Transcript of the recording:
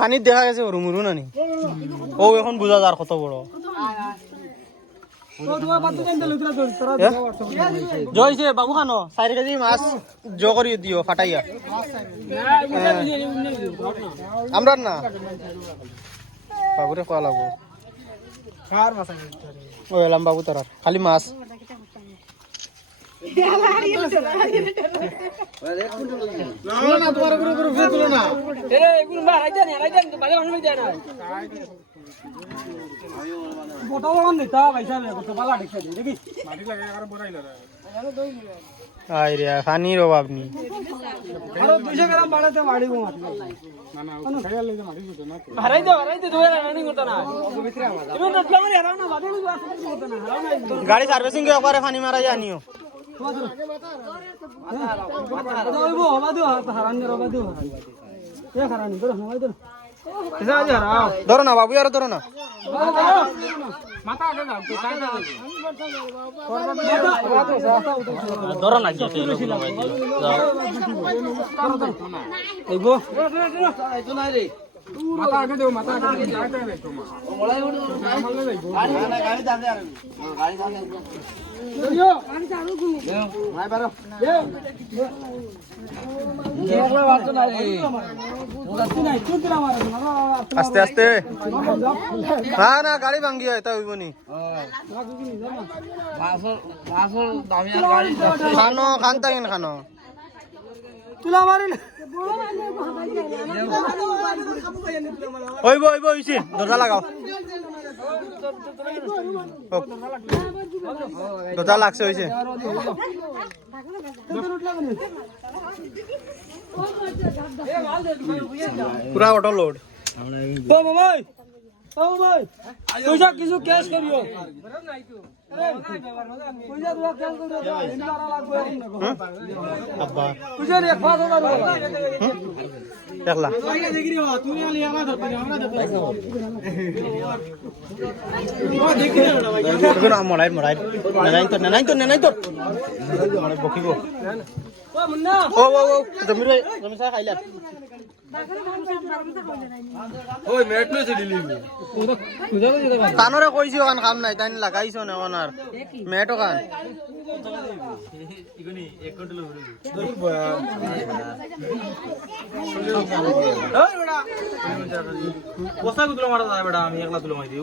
পানিত দেখা গেছে সরু মরু নানি ও এখন বুঝা যার কত বড় জয়ছে বাবু খানো 4 কেজি মাছ জো করি দিও ফাটাইয়া আমরা না বাবুরে কোয়া লাগবো ও এলাম বাবু তোর খালি মাছ পানির অভাব নেই গাড়ি সার্ভিসিং একবারে পানি মারা জানিও ধরো না বাবু আর ধরো না ধরো না মাথা আগে দেও মাথা আগে আস্তে আস্তে না না গাড়ি ভাঙ্গি হয় তা হইব নি খানো খান তাকিন খানো তুলা মারি হইব হইব হইছে দরজা লাগাও দরজা লাগছে হইছে পুরা অটো লোড পয়সা কিছু ক্যাশ করিও মরাই মরাই নাই তো বকিব জমি চাহ খাইলা কানরে কইছি ওখান কাম নাই তাই লাগাইছ না ওনার মেটো কান আমি একলা তুলো মারি